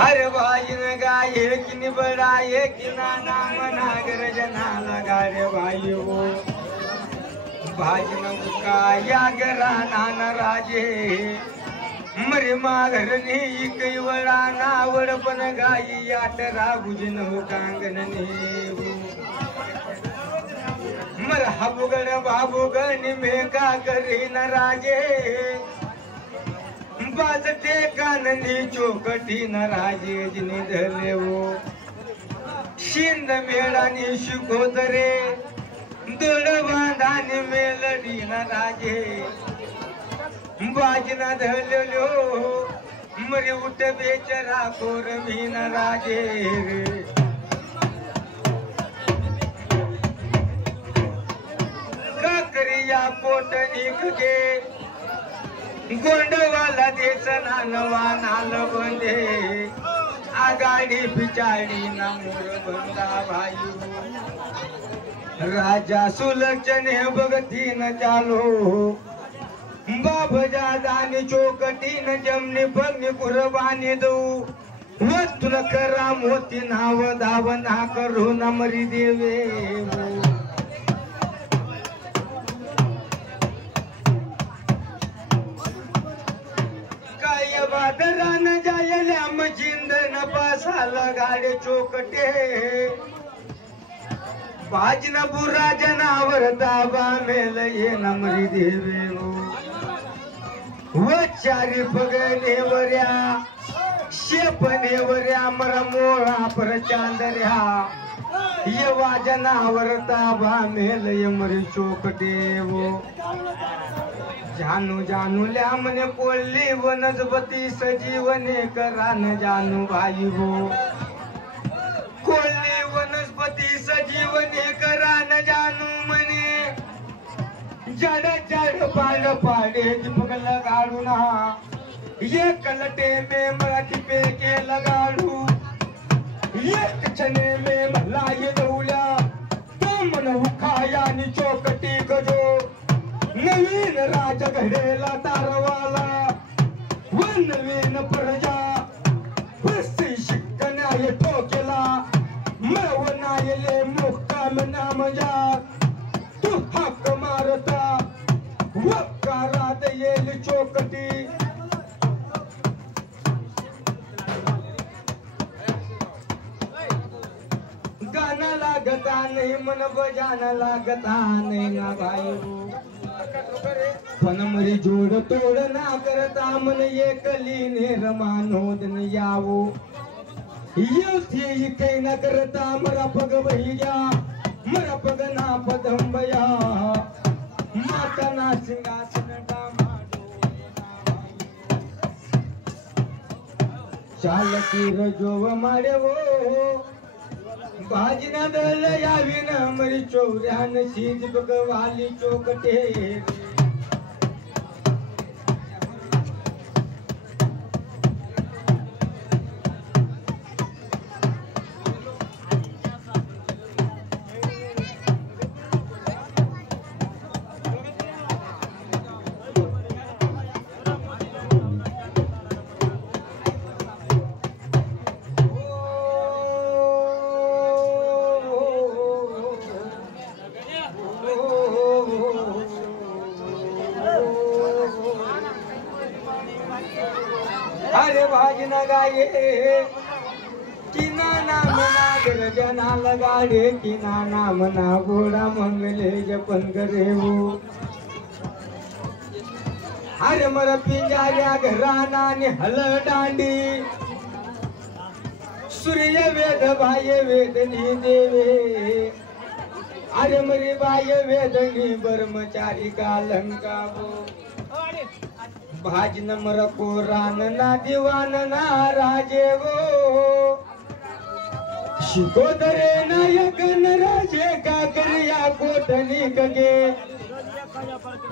अरे भाईन गाये कि बडाये कि नाना मना गर्जना लगा रे भाई हो भाजन उकाया गरा नाना राजे मरे माघरनी कैवळा नावड पण गाई आटरा गुजन हो कांगणने मर हाबुगड बाबुगण मेघा करीन राजे बाजटे काननी चौकटी न राजे जिने धरले हो शिंद मेळानी शिकोतरे दोड बांधानी मेलडी न राजे बाजना धरलेलो मरे उठ बेचरा कोर मी न राजे काकरिया पोट निघगे गोंडवाला देच नानवा नाल बंदे आगाडी पिचाडी ना मोर बंदा भाई राजा सुलक्षणे बघती न चालो बाब जादानी चौकटी न जमनी बघनी कुर्बानी दऊ वस्तुल करा मोती नाव दाव ना करू न मरी देवे बादरान जायल्या मजिंद न पासाला गाडे चोकटे बाजन बुरा जनावर दाबा मेल ये नमरी देवे व चारी पगनेवऱ्या शेपनेवऱ्या मरा मोळा पर चांदऱ्या ये वाजनावर दाबा मेल ये मरी चोकटे वो जानू जानू ल्या मने पोळली वनस्पती सजीवने करा न जानू भाई हो कोळली वनस्पती सजीवने करा न जानू मने जड जड पाड पाडे दीपक लगाडू ना ये कलटे में मराठी पे के लगाडू एक छने में मला ये दौल्या तो मन उखाया नि चौकटी गजो नवीन राज घडेला तारवाला व नवीन प्रजा वस्ती शिकण्याय ठोकेला मळवणायले मुक्काम नामजा तू हाक मारता वकारात येईल चौकटी गाना लागता नाही मन बजाना लागता नाही ना भाई पण मरी जोड तोड ना करता मन एकली ने रमानोदन यावो येथे काही न करता मरा पग भैया मरा पग ना पदंबया माता ना सिंहासन चालकी रजोव मारे वो भाजना दल यावी न मरी चौऱ्यान सीज बगवाली चौकटे अरे भाजना गाये किना नाम नागर जना लगाडे किना नाम ना घोडा मंगले जपन करे हो अरे मर पिंजाऱ्या घराना ने हल दांडी सूर्य वेद बाय वेदनी देवे अरे मरी बाय वेदनी ब्रह्मचारी का लंकावो भाजन मर को रान ना दिवान ना राजे वो शिकोदरे नायक न राजे का करिया कोटनी कगे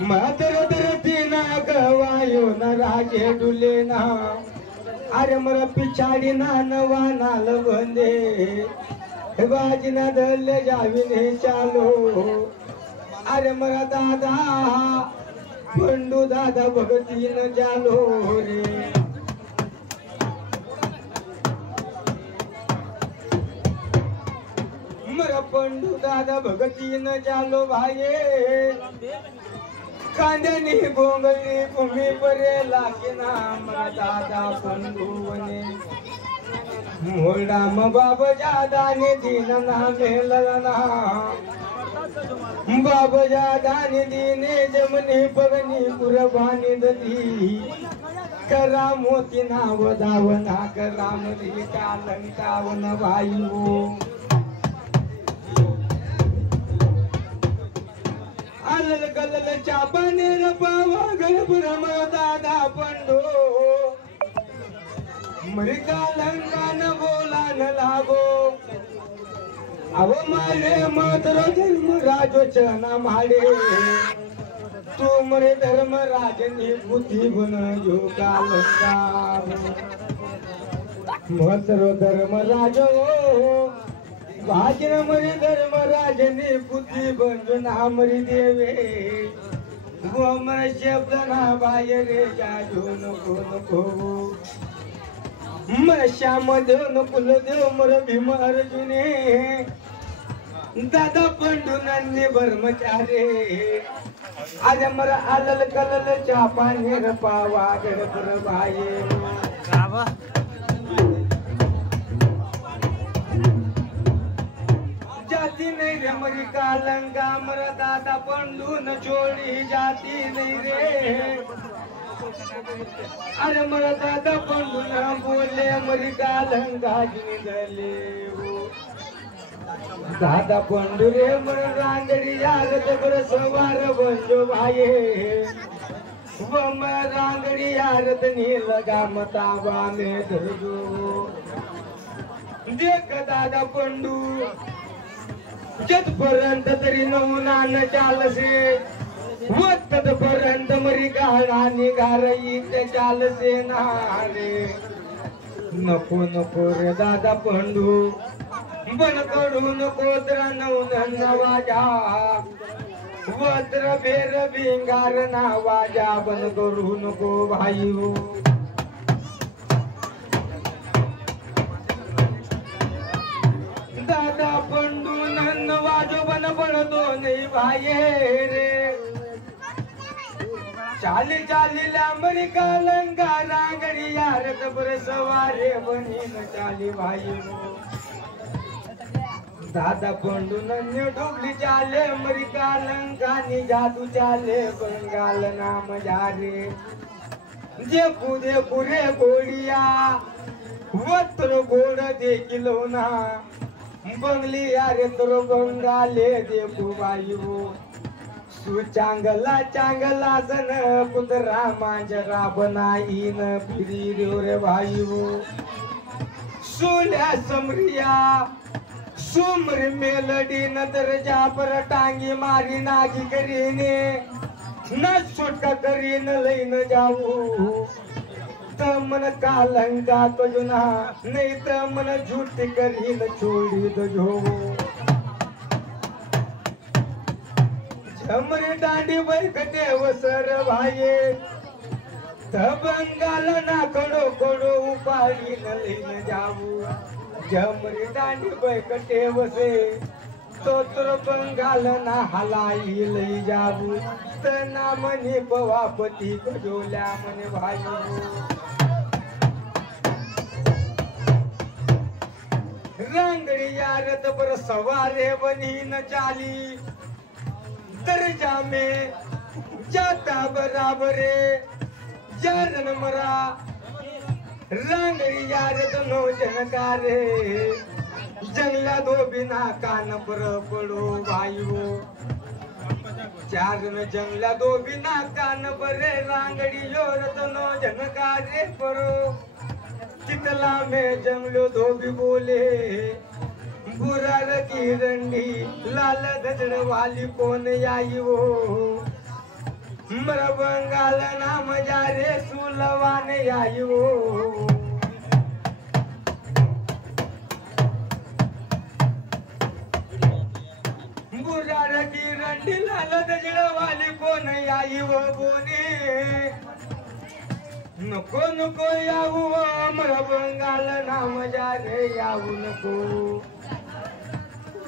मातर धरती ना गवायो न राजे डुले ना अरे मर पिछाड़ी ना नवा नाल बंदे बाजना दल जाविने चालो अरे मरा दादा पंडू दादा भगती न जालो रे पंडू दादा भगतीन चालो भाये कांद्यानी गोंगली भूमी परे लागिना मला दादा पंडू वने मोरडा म बाबा जादाने दीन ना मेलना बाबा जादाने दीने जमनी पगनी कुरबानी ददी करा मोती नाव दावना करा मरी कालंकावन वायू अलल गलल चापानेर पावा गणपुरम दादा पंडो मरी कालंकान बोला न लागो अव माले मात्र धर्म राजोचना माडे तू मरे धर्म राजनी बुद्धी बन जो कालंकार मात्र धर्म राजो भाजन मरी धर्म राजनी बुद्धी बन जो नामरी देवे वो मर शब्द ना बाहेर जाजो नको नको मर श्याम देव नकुल देव मर भीम अर्जुने दादा पंडूनांनी ब्रह्मचारे आज मर आलल कलल चापा नेर पावा गडपर बाये जाती नहीं रे मरी कालंगा मर दादा पंडून छोड़ी जाती नहीं रे अरे मर दादा पंडून बोले मरी कालंगा जिंदले दादा पंडू रे मर रांगडी यारत बर सवार बंजो भाये व मर रांगडी यारत नील गामतावा में धरजो देख दादा पंडू जतपर्यंत तरी नवना न चालसे व ततपर्यंत मरी गाळा निघारई ते चालसे नारे नको नको रे दादा पंडू बन कडून कोत्रा नवधन वाजा वस्त्र बेर भिंगार ना वाजा बन करू नको भाई हो दादा पंडू नन वाजो बन पडतो नाही भाई रे चाली चाली लांबरी कालंगा रांगडी यारत बर सवारे बनी न चाली भाई हो दादा पंडू नन्य डोबली चाले मरी कालंकानी जादू चाले बंगाल नाम जारे जे पुदे पुरे गोड़िया वत्र गोड़ देखिलो ना बंगली यारे तोर बंगाले देखू बायू सुचांगला चांगला सन कुतरा मांजरा बनाईन फिरी रे भाईओ सोल्या समरिया सुमर मेलडी नदर जापर टांगी मारी नागी करीने न सुटका करीन लईन जाऊ तमन कालंगा तुझना नहीं तमन झूठ करीन छोड़ी दो झमर डांडी बैठते वसर भाई बंगाल ना कडो कडो उपाडी न लईन जाऊ झमरी दांडी बैकटे वसे तोत्र बंगाल ना हलाई लई जाबू तना मने पवापती कजोल्या मने भाई रंगड़ी यारत पर सवारे बनी न चाली दर्जा में जाता बराबरे जरन मरा रंगड़ी यारत नो जनकारे जंगला दो बिना कान पर पड़ो भाइयों चार में जंगला दो बिना कान पर रांगड़ी योरत नो जनकारे परो चितला में जंगलो दो भी बोले बुरार की रंडी लाल गजड़ वाली कौन आई वो मर बंगाल नाम जारे सुलवाने आई वो बुरार की रंडी लाल गजड़ वाली कौन आई वो बोने नको नको यावू अमर बंगाल नाम जारे यावू नको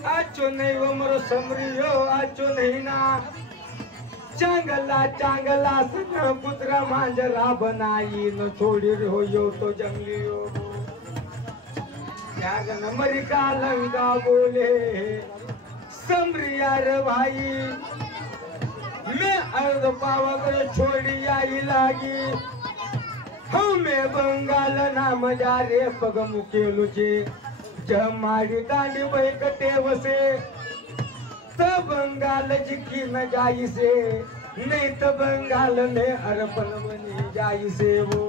आचो नहीं वो मरो समरियो आचो नहीं ना चांगला चांगला सन पुत्र मांजरा बनाई न छोड़ी रहो यो तो जंगली हो त्यागन मरी का लंका बोले समरिया रे भाई मैं अर्ध पावकर छोड़ी आई लागी हमें बंगाल नाम जा रे पग मुकेलो जे जमाड़ी दांडी बैकटे वसे त बंगाल जिकी न जाई से नहीं तो बंगाल में अर्पण बनी जाई से वो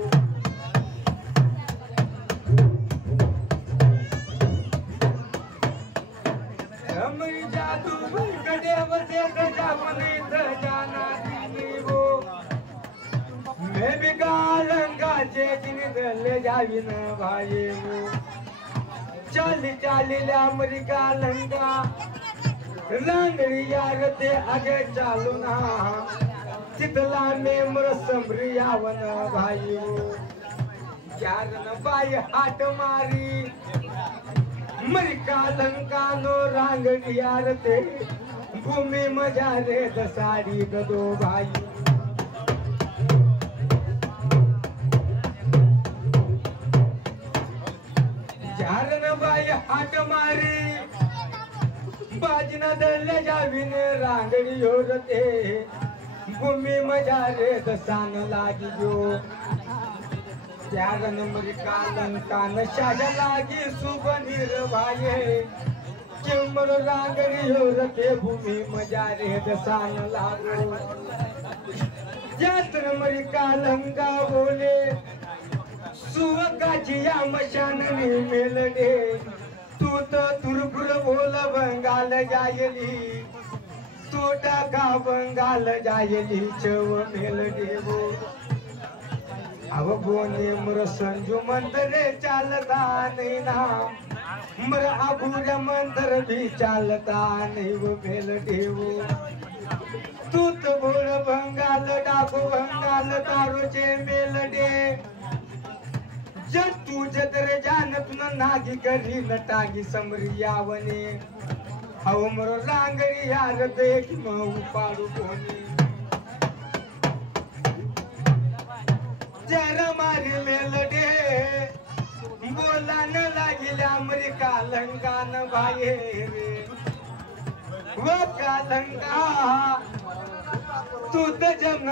हमारी जादू बैकटे वसे गजा मने त जाना दीनी वो मैं भी गालंगा जे जिन ले जावी न भाई वो चाली चाली ले अमेरिका लंगा रांगड़ी यार ते आगे चालू ना चितला में मर समरिया वन भाई यार न बाई हाट मारी अमेरिका लंका नो रांगड़ी यार ते भूमि मजा रे दसाड़ी गदो भाई यार न बाई हाट मारी बाजना दल जावीन रांगड़ी होरते भूमि मजा रे दसान लागी जो त्यागन मरी कान शाजा लागी सुबनीर भाई चिमर रांगड़ी होरते भूमि मजा रे दसान लागो यात्र मरी कालंगा बोले सुवगाची या मशाननी मेलडे तू तो तुरपुर बोल बंगाल जायली तू टाका बंगाल जायली चव मेल देवो अब बोने मर संजू मंत्र चालता नहीं ना मर अबूर मंत्र भी चालता नहीं वो मेल देवो तू तो बोल बंगाल डाको बंगाल तारो चे मेल दे जब तू जतर जानत न नागी करी न टागी समरिया वने हव मरो रांगड़ी यार देख मऊ पाड़ू कोनी जरा मारी मेलडे बोला न लागिले अमेरिका लंका न भाई रे वो का लंका तू तो जब